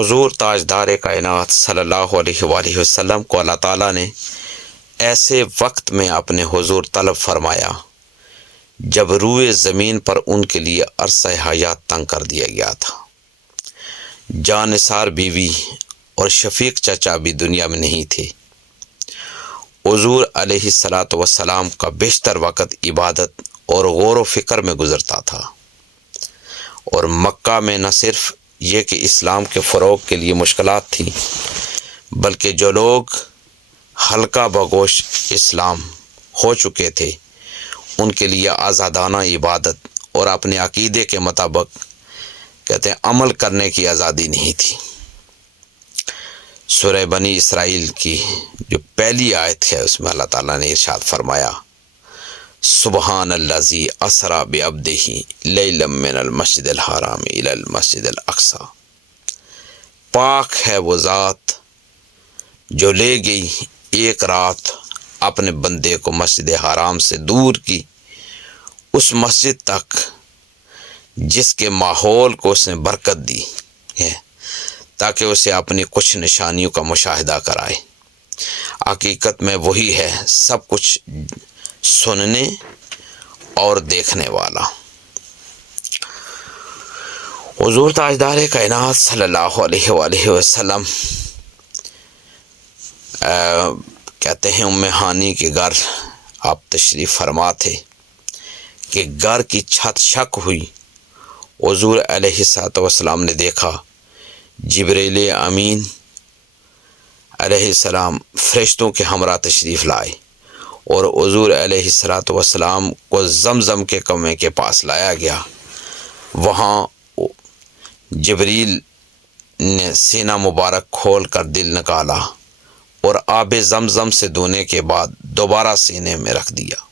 حضور تاجدار کائنات صلی اللہ علیہ وآلہ وسلم کو اللہ تعالیٰ نے ایسے وقت میں اپنے حضور طلب فرمایا جب روئے زمین پر ان کے لیے عرصہ حیات تنگ کر دیا گیا تھا۔ جان نثار بیوی اور شفیق چچا بھی دنیا میں نہیں تھے۔ حضور علیہ الصلاۃ والسلام کا بیشتر وقت عبادت اور غور و فکر میں گزرتا تھا، اور مکہ میں نہ صرف یہ کہ اسلام کے فروغ کے لیے مشکلات تھیں، بلکہ جو لوگ حلقہ بگوش اسلام ہو چکے تھے ان کے لیے آزادانہ عبادت اور اپنے عقیدے کے مطابق عمل کرنے کی آزادی نہیں تھی۔ سورہ بنی اسرائیل کی جو پہلی آیت ہے اس میں اللہ تعالیٰ نے ارشاد فرمایا، سبحان الذی اسری بعبدہ لیلا من المسجد الحرام الی المسجد الاقصی، پاک ہے وہ ذات جو لے گئی ایک رات اپنے بندے کو مسجد حرام سے دور کی اس مسجد تک جس کے ماحول کو اس نے برکت دی ہے تاکہ اسے اپنی کچھ نشانیوں کا مشاہدہ کرائے۔ حقیقت میں وہی ہے سب کچھ سننے اور دیکھنے والا۔ حضور تاجدار کائنات صلی اللہ علیہ وآلہ وسلم کہتے ہیں ام ہانی کے گھر آپ تشریف فرما تھے کہ گھر کی چھت شک ہوئی۔ حضور علیہ الصلوۃ والسلام نے دیکھا جبریل امین علیہ السلام فرشتوں کے ہمراہ تشریف لائے اور حضور علیہ الصلوۃ والسلام کو زمزم کے کنویں کے پاس لایا گیا۔ وہاں جبریل نے سینہ مبارک کھول کر دل نکالا اور آب زمزم سے دھونے کے بعد دوبارہ سینے میں رکھ دیا۔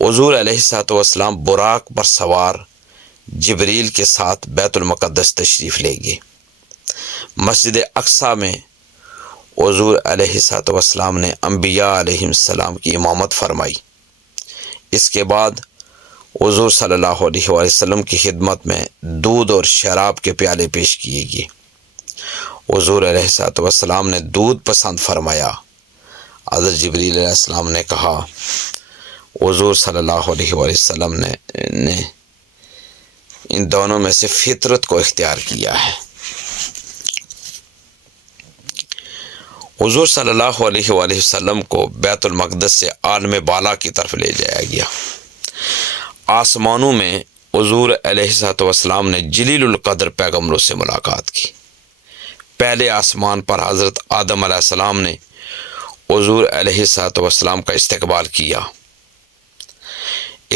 حضور علیہ الصلوۃ والسلام براق پر سوار جبریل کے ساتھ بیت المقدس تشریف لے گئے۔ مسجد اقصی میں حضور علیہ الصلوۃ والسلام نے انبیاء علیہ السلام کی امامت فرمائی۔ اس کے بعد حضور صلی اللہ علیہ وآلہ وسلم کی خدمت میں دودھ اور شراب کے پیالے پیش کیے گئے۔ حضور علیہ الصلوۃ والسلام نے دودھ پسند فرمایا۔ حضرت جبریل علیہ السلام نے کہا حضور صلی اللہ علیہ وآلہ وسلم نے ان دونوں میں سے فطرت کو اختیار کیا ہے۔ حضور صلی اللہ علیہ وآلہ وسلم کو بیت المقدس سے عالم بالا کی طرف لے جایا گیا۔ آسمانوں میں حضور علیہ الصلوۃ والسلام نے جلیل القدر پیغمبروں سے ملاقات کی۔ پہلے آسمان پر حضرت آدم علیہ السلام نے حضور علیہ الصلوۃ والسلام کا استقبال کیا۔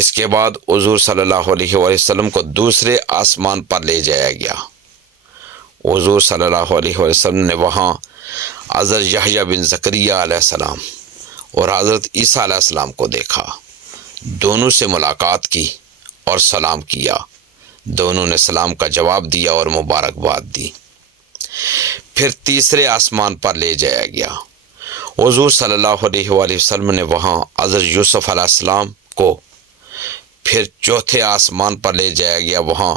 اس کے بعد حضور صلی اللہ علیہ وآلہ وسلم کو دوسرے آسمان پر لے جایا گیا۔ حضور صلی اللہ علیہ وآلہ وسلم نے وہاں حضرت یحییٰ بن زکریا علیہ السلام اور حضرت عیسیٰ علیہ السلام کو دیکھا۔ دونوں سے ملاقات کی اور سلام کیا۔ دونوں نے سلام کا جواب دیا اور مبارکباد دی۔ پھر تیسرے آسمان پر لے جایا گیا۔ حضور صلی اللہ علیہ وآلہ وسلم نے وہاں حضرت یوسف علیہ السلام کو، پھر چوتھے آسمان پر لے جایا گیا۔ وہاں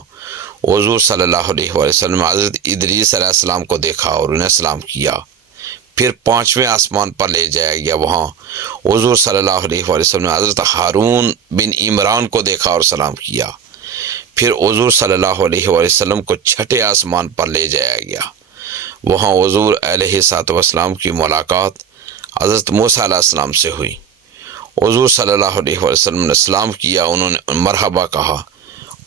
حضور صلی اللہ علیہ وآلہ وسلم حضرت ادریس علیہ السلام کو دیکھا اور انہیں سلام کیا۔ پھر پانچویں آسمان پر لے جایا گیا۔ وہاں حضور صلی اللہ علیہ وآلہ وسلم نے حضرت ہارون بن عمران کو دیکھا اور سلام کیا۔ پھر حضور صلی اللہ علیہ وآلہ وسلم کو چھٹے آسمان پر لے جایا گیا۔ وہاں حضور علیہ الصلوۃ والسلام کی ملاقات حضرت موسیٰ علیہ السلام سے ہوئی۔ حضور صلی اللہ علیہ وآلہ وسلم نے سلام کیا، انہوں نے مرحبا کہا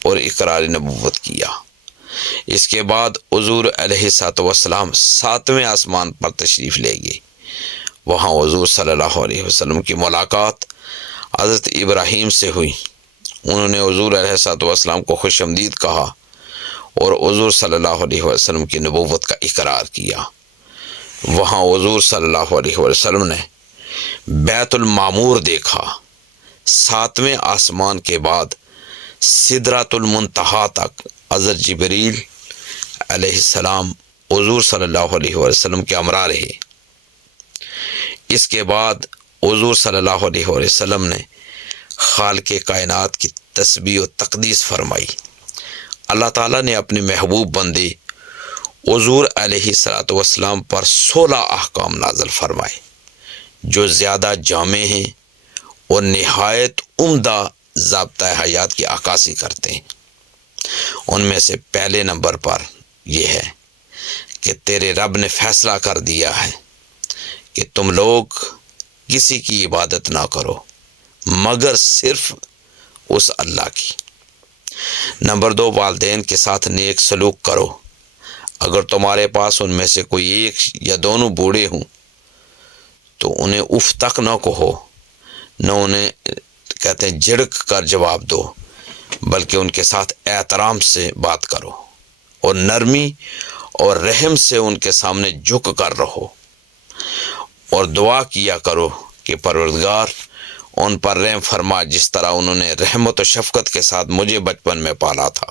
اور اقرار نبوت کیا۔ اس کے بعد حضور علیہ الصلوۃ والسلام ساتویں آسمان پر تشریف لے گئے۔ وہاں حضور صلی اللہ علیہ وسلم کی ملاقات حضرت ابراہیم سے ہوئی۔ انہوں نے حضور علیہ الصلوۃ والسلام کو خوش آمدید کہا اور حضور صلی اللہ علیہ وسلم کی نبوت کا اقرار کیا۔ وہاں حضور صلی اللہ علیہ وسلم نے بیت المعمور دیکھا۔ ساتویں آسمان کے بعد سدرۃ المنتہا تک حضرت جبریل علیہ السلام حضور صلی اللہ علیہ وسلم کے ہمراہ رہے۔ اس کے بعد حضور صلی اللہ علیہ وسلم نے خالق کائنات کی تسبیح و تقدیس فرمائی۔ اللہ تعالیٰ نے اپنے محبوب بندے حضور علیہ الصلوۃ والسلام پر 16 احکام نازل فرمائے جو زیادہ جامع ہیں اور نہایت عمدہ ضابطۂ حیات کی عکاسی کرتے ہیں۔ ان میں سے پہلے نمبر پر یہ ہے کہ تیرے رب نے فیصلہ کر دیا ہے کہ تم لوگ کسی کی عبادت نہ کرو مگر صرف اس اللہ کی۔ نمبر 2، والدین کے ساتھ نیک سلوک کرو۔ اگر تمہارے پاس ان میں سے کوئی ایک یا دونوں بوڑھے ہوں تو انہیں اف تک نہ کہو، نہ انہیں کہتے ہیں جھڑک کر جواب دو، بلکہ ان کے ساتھ احترام سے بات کرو اور نرمی اور رحم سے ان کے سامنے جھک کر رہو، اور دعا کیا کرو کہ پروردگار ان پر رحم فرما جس طرح انہوں نے رحمت و شفقت کے ساتھ مجھے بچپن میں پالا تھا۔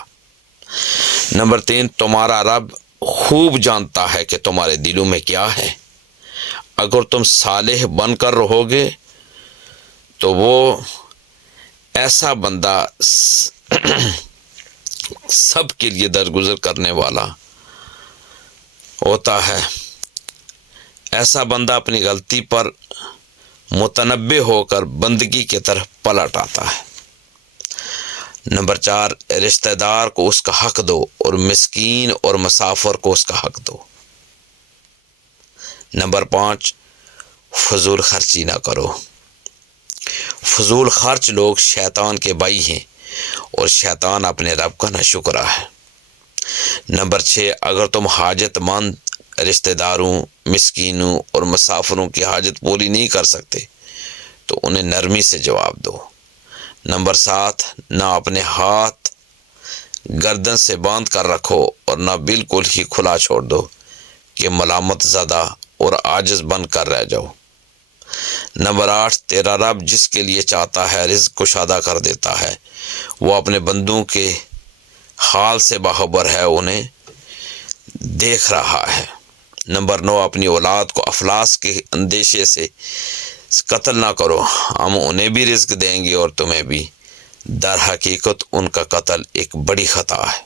نمبر 3، تمہارا رب خوب جانتا ہے کہ تمہارے دلوں میں کیا ہے۔ اگر تم صالح بن کر رہو گے تو وہ ایسا بندہ سب کے لیے درگزر کرنے والا ہوتا ہے۔ ایسا بندہ اپنی غلطی پر متنبہ ہو کر بندگی کی طرف پلٹ آتا ہے۔ نمبر 4، رشتہ دار کو اس کا حق دو اور مسکین اور مسافر کو اس کا حق دو۔ نمبر 5، فضول خرچی نہ کرو۔ فضول خرچ لوگ شیطان کے بھائی ہیں اور شیطان اپنے رب کا ناشکرا ہے۔ نمبر 6، اگر تم حاجت مند رشتہ داروں، مسکینوں اور مسافروں کی حاجت پوری نہیں کر سکتے تو انہیں نرمی سے جواب دو۔ نمبر 7، نہ اپنے ہاتھ گردن سے باندھ کر رکھو اور نہ بالکل ہی کھلا چھوڑ دو کہ ملامت زدہ اور عاجز بن کر رہ جاؤ۔ نمبر 8، تیرا رب جس کے لیے چاہتا ہے رزق کشادہ کر دیتا ہے، وہ اپنے بندوں کے حال سے باخبر ہے، انہیں دیکھ رہا ہے۔ نمبر 9، اپنی اولاد کو افلاس کے اندیشے سے قتل نہ کرو، ہم انہیں بھی رزق دیں گے اور تمہیں بھی، در حقیقت ان کا قتل ایک بڑی خطا ہے۔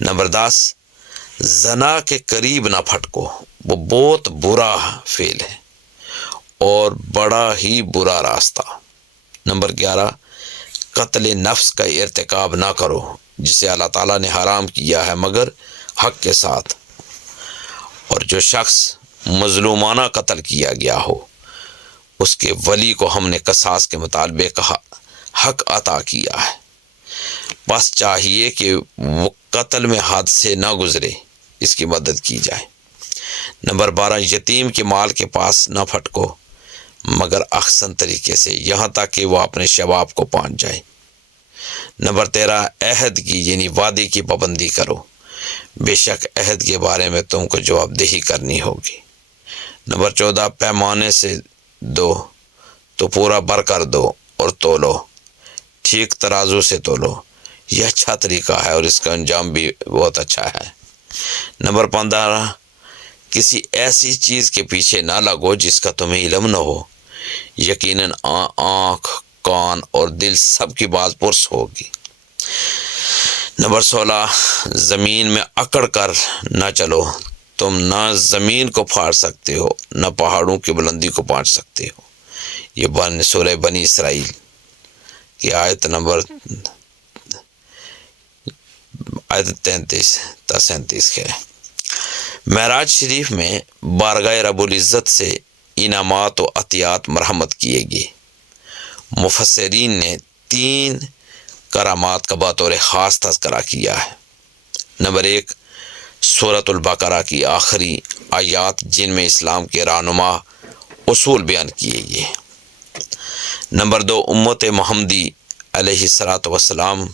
نمبر 10، زنا کے قریب نہ پھٹکو، وہ بہت برا فعل ہے اور بڑا ہی برا راستہ۔ نمبر 11، قتل نفس کا ارتکاب نہ کرو جسے اللہ تعالیٰ نے حرام کیا ہے مگر حق کے ساتھ، اور جو شخص مظلومانہ قتل کیا گیا ہو اس کے ولی کو ہم نے قصاص کے مطالبے کا حق عطا کیا ہے، بس چاہیے کہ وہ قتل میں حد سے نہ گزرے، اس کی مدد کی جائے۔ نمبر 12، یتیم کے مال کے پاس نہ پھٹکو مگر احسن طریقے سے، یہاں تک کہ وہ اپنے شباب کو پہنچ جائے۔ نمبر 13، عہد کی یعنی وعدے کی پابندی کرو، بے شک عہد کے بارے میں تم کو جواب دہی کرنی ہوگی۔ نمبر 14، پیمانے سے دو تو پورا بھر کر دو اور تولو، ٹھیک ترازو سے تولو، یہ اچھا طریقہ ہے اور اس کا انجام بھی بہت اچھا ہے۔ نمبر 15، کسی ایسی چیز کے پیچھے نہ لگو جس کا تمہیں علم نہ ہو، یقیناً آنکھ، کان اور دل سب کی باز پرس ہوگی۔ نمبر 16، زمین میں اکڑ کر نہ چلو، تم نہ زمین کو پھاڑ سکتے ہو نہ پہاڑوں کی بلندی کو پہنچ سکتے ہو۔ یہ سورہ بنی اسرائیل کی آیت نمبر 33 تا 37 ہے۔ معراج شریف میں بارگاہ رب العزت سے انعامات و عطیات مرحمت کیے گئے۔ مفسرین نے 3 کرامات کا بطور خاص تذکرہ کیا ہے۔ نمبر 1، سورۃ البقرہ کی آخری آیات جن میں اسلام کے رہنما اصول بیان کیے گئے۔ نمبر 2، امت محمدی علیہ الصلوۃ والسلام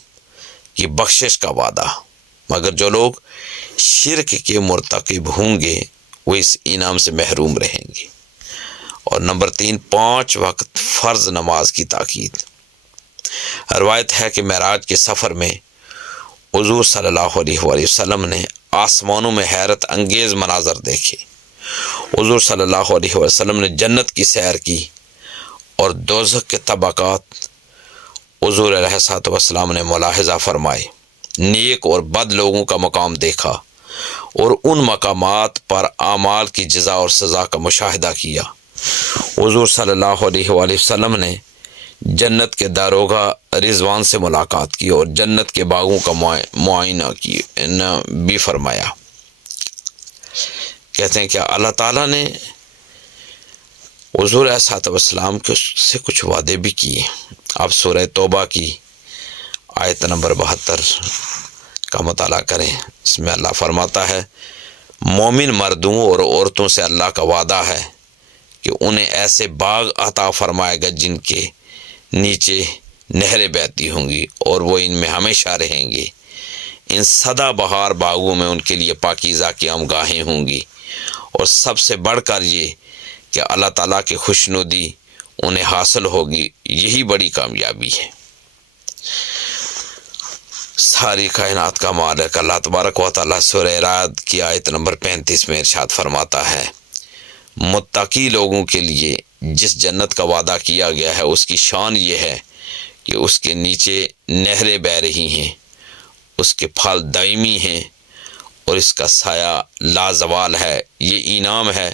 کی بخشش کا وعدہ، مگر جو لوگ شرک کے مرتکب ہوں گے وہ اس انعام سے محروم رہیں گے۔ اور نمبر 3، 5 وقت فرض نماز کی تاکید۔ روایت ہے کہ معراج کے سفر میں حضور صلی اللہ علیہ وآلہ وسلم نے آسمانوں میں حیرت انگیز مناظر دیکھے۔ حضور صلی اللہ علیہ وسلم نے جنت کی سیر کی اور دوزخ کے طبقات حضور علیہ الصلوۃ والسلام نے ملاحظہ فرمائے، نیک اور بد لوگوں کا مقام دیکھا اور ان مقامات پر اعمال کی جزا اور سزا کا مشاہدہ کیا۔ حضور صلی اللہ علیہ وآلہ وسلم نے جنت کے داروغہ رضوان سے ملاقات کی اور جنت کے باغوں کا معائنہ بھی فرمایا۔ کہتے ہیں کہ اللہ تعالیٰ نے حضور علیہ السلام سے کچھ وعدے بھی کیے۔ آپ سورہ توبہ کی آیت نمبر 72 کا مطالعہ کریں، اس میں اللہ فرماتا ہے مومن مردوں اور عورتوں سے اللہ کا وعدہ ہے کہ انہیں ایسے باغ عطا فرمائے گا جن کے نیچے نہریں بہتی ہوں گی اور وہ ان میں ہمیشہ رہیں گے۔ ان سدا بہار باغوں میں ان کے لیے پاکیزہ قیام گاہیں ہوں گی، اور سب سے بڑھ کر یہ کہ اللہ تعالیٰ کی خوشنودی انہیں حاصل ہوگی، یہی بڑی کامیابی ہے۔ ساری کائنات کا مالک اللہ تبارک و تعالیٰ سورہ رعد کی آیت نمبر 35 میں ارشاد فرماتا ہے متقی لوگوں کے لیے جس جنت کا وعدہ کیا گیا ہے اس کی شان یہ ہے کہ اس کے نیچے نہریں بہہ رہی ہیں، اس کے پھل دائمی ہیں اور اس کا سایہ لازوال ہے۔ یہ انعام ہے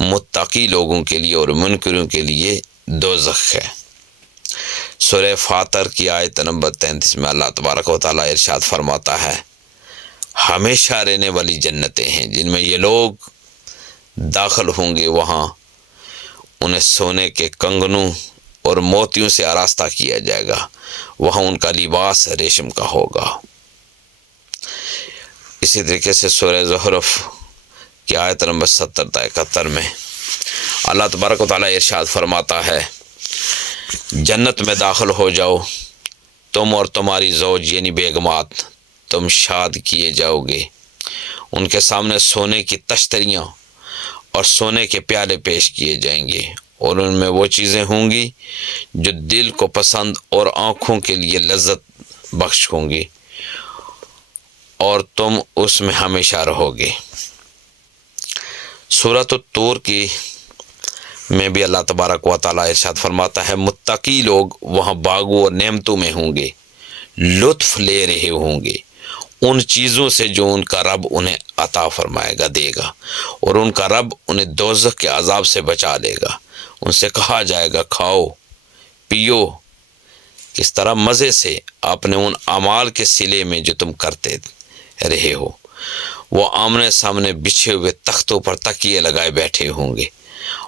متقی لوگوں کے لیے، اور منکروں کے لیے دوزخ ہے۔ سورہ فاطر کی آیت نمبر 33 میں اللہ تبارک و تعالیٰ ارشاد فرماتا ہے ہمیشہ رہنے والی جنتیں ہیں جن میں یہ لوگ داخل ہوں گے، وہاں انہیں سونے کے کنگنوں اور موتیوں سے آراستہ کیا جائے گا، وہاں ان کا لباس ریشم کا ہوگا۔ اسی طریقے سے سورہ زخرف کی آیت نمبر 70 تا 71 میں اللہ تبارک و تعالیٰ ارشاد فرماتا ہے جنت میں داخل ہو جاؤ، تم اور تمہاری زوج یعنی بیگمات، تم شاد کیے جاؤ گے۔ ان کے سامنے سونے کی تشتریاں اور سونے کے پیالے پیش کیے جائیں گے، اور ان میں وہ چیزیں ہوں گی جو دل کو پسند اور آنکھوں کے لیے لذت بخش ہوں گی، اور تم اس میں ہمیشہ رہو گے۔ سورۃ الطور کی میں بھی اللہ تبارک و تعالیٰ ارشاد فرماتا ہے متقی لوگ وہاں باغوں اور نعمتوں میں ہوں گے، لطف لے رہے ہوں گے ان چیزوں سے جو ان کا رب انہیں عطا فرمائے گا، دے گا، اور ان کا رب انہیں دوزخ کے عذاب سے بچا لے گا۔ ان سے کہا جائے گا کھاؤ پیو کس طرح مزے سے اپنے ان اعمال کے صلے میں جو تم کرتے رہے ہو۔ وہ آمنے سامنے بچھے ہوئے تختوں پر تکیے لگائے بیٹھے ہوں گے،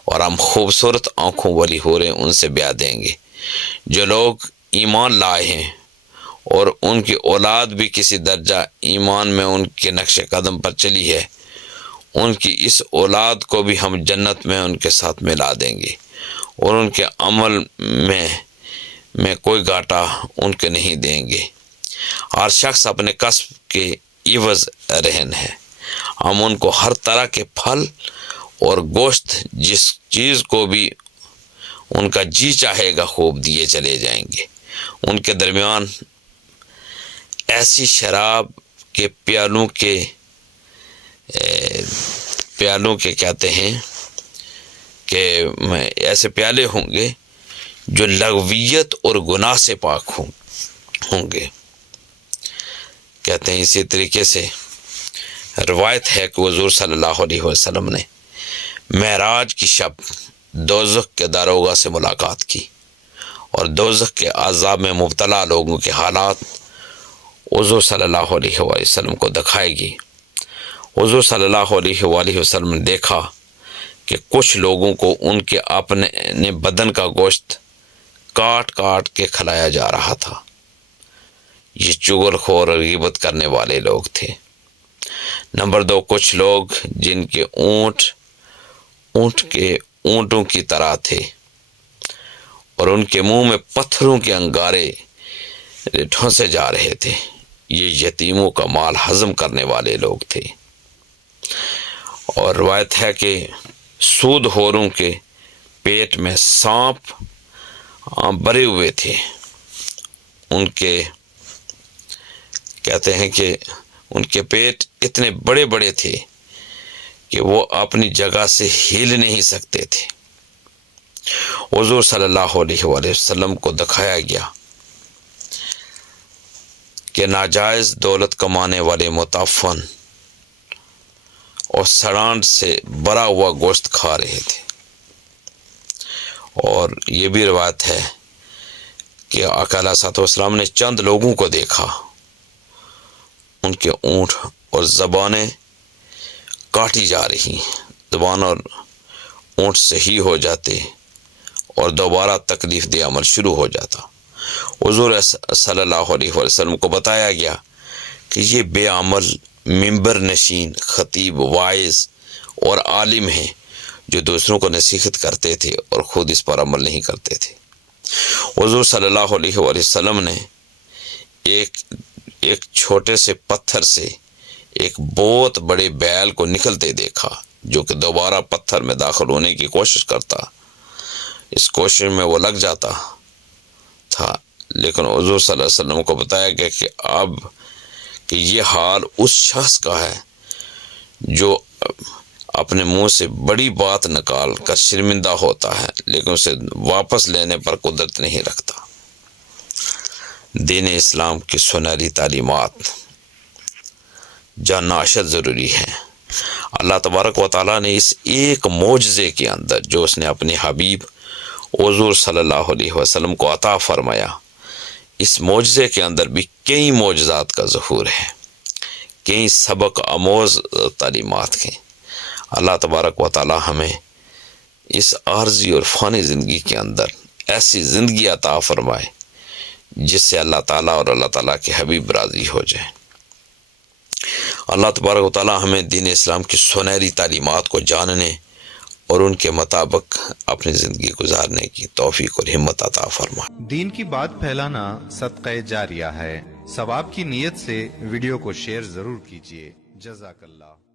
اور ہم خوبصورت آنکھوں والی حوریں ان سے بیاہ دیں گے۔ جو لوگ ایمان لائے ہیں اور ان کی اولاد بھی کسی درجہ ایمان میں ان کے نقش قدم پر چلی ہے، ان کی اس اولاد کو بھی ہم جنت میں ان کے ساتھ ملا دیں گے، اور ان کے عمل میں کوئی گھاٹا ان کے نہیں دیں گے۔ ہر شخص اپنے کسب کے عوض رہن ہے، ہم ان کو ہر طرح کے پھل اور گوشت جس چیز کو بھی ان کا جی چاہے گا خوب دیے چلے جائیں گے۔ ان کے درمیان ایسی شراب کے پیالوں کے کہتے ہیں کہ ایسے پیالے ہوں گے جو لغویت اور گناہ سے پاک ہوں گے۔ کہتے ہیں اسی طریقے سے روایت ہے کہ حضور صلی اللہ علیہ وسلم نے معراج کی شب دوزخ کے داروغہ سے ملاقات کی، اور دوزخ کے عذاب میں مبتلا لوگوں کے حالات حضور صلی اللہ علیہ وآلہ وسلم کو دکھائے گی۔ حضور صلی اللہ علیہ وآلہ وسلم نے دیکھا کہ کچھ لوگوں کو ان کے اپنے بدن کا گوشت کاٹ کاٹ کے کھلایا جا رہا تھا۔ یہ چغل خور اور غیبت کرنے والے لوگ تھے۔ نمبر 2، کچھ لوگ جن کے اونٹوں کی طرح تھے اور ان کے منہ میں پتھروں کے انگارے ڈھونسے جا رہے تھے، یہ یتیموں کا مال ہضم کرنے والے لوگ تھے۔ اور روایت ہے کہ سود خوروں کے پیٹ میں سانپ بھرے ہوئے تھے، ان کے کہتے ہیں کہ ان کے پیٹ اتنے بڑے بڑے تھے کہ وہ اپنی جگہ سے ہل نہیں سکتے تھے۔ حضور صلی اللہ علیہ وآلہ وسلم کو دکھایا گیا کہ ناجائز دولت کمانے والے متعفن اور سڑانٹ سے بھرا ہوا گوشت کھا رہے تھے۔ اور یہ بھی روایت ہے کہ آقا علیہ الصلوۃ والسلام نے چند لوگوں کو دیکھا، ان کے اونٹ اور زبانیں کاٹی جا رہی، زبان اور اونٹ صحیح ہو جاتے اور دوبارہ تکلیف دہ عمل شروع ہو جاتا۔ حضور صلی اللہ علیہ وسلم کو بتایا گیا کہ یہ بے عمل منبر نشین خطیب، واعظ اور عالم ہیں جو دوسروں کو نصیحت کرتے تھے اور خود اس پر عمل نہیں کرتے تھے۔ حضور صلی اللہ علیہ وسلم نے ایک چھوٹے سے پتھر سے ایک بہت بڑے بیل کو نکلتے دیکھا، جو کہ دوبارہ پتھر میں داخل ہونے کی کوشش کرتا۔ اس کوشش میں وہ لگ جاتا تھا، لیکن حضور صلی اللہ علیہ وسلم کو بتایا گیا کہ اب کہ یہ حال اس شخص کا ہے جو اپنے منہ سے بڑی بات نکال کر شرمندہ ہوتا ہے لیکن اسے واپس لینے پر قدرت نہیں رکھتا۔ دین اسلام کی سنہری تعلیمات جاننا اشد ضروری ہے۔ اللہ تبارک و تعالیٰ نے اس ایک معجزے کے اندر جو اس نے اپنے حبیب حضور صلی اللہ علیہ وسلم کو عطا فرمایا، اس معجزے کے اندر بھی کئی معجزات کا ظہور ہے، کئی سبق آموز تعلیمات ہیں۔ اللہ تبارک و تعالیٰ ہمیں اس عارضی اور فانی زندگی کے اندر ایسی زندگی عطا فرمائے جس سے اللہ تعالیٰ اور اللہ تعالیٰ کے حبیب راضی ہو جائیں۔ اللہ تبارک و تعالیٰ ہمیں دین اسلام کی سنہری تعلیمات کو جاننے اور ان کے مطابق اپنی زندگی گزارنے کی توفیق اور ہمت عطا فرمائے۔ دین کی بات پھیلانا صدقہ جاریہ ہے، ثواب کی نیت سے ویڈیو کو شیئر ضرور کیجیے۔ جزاک اللہ۔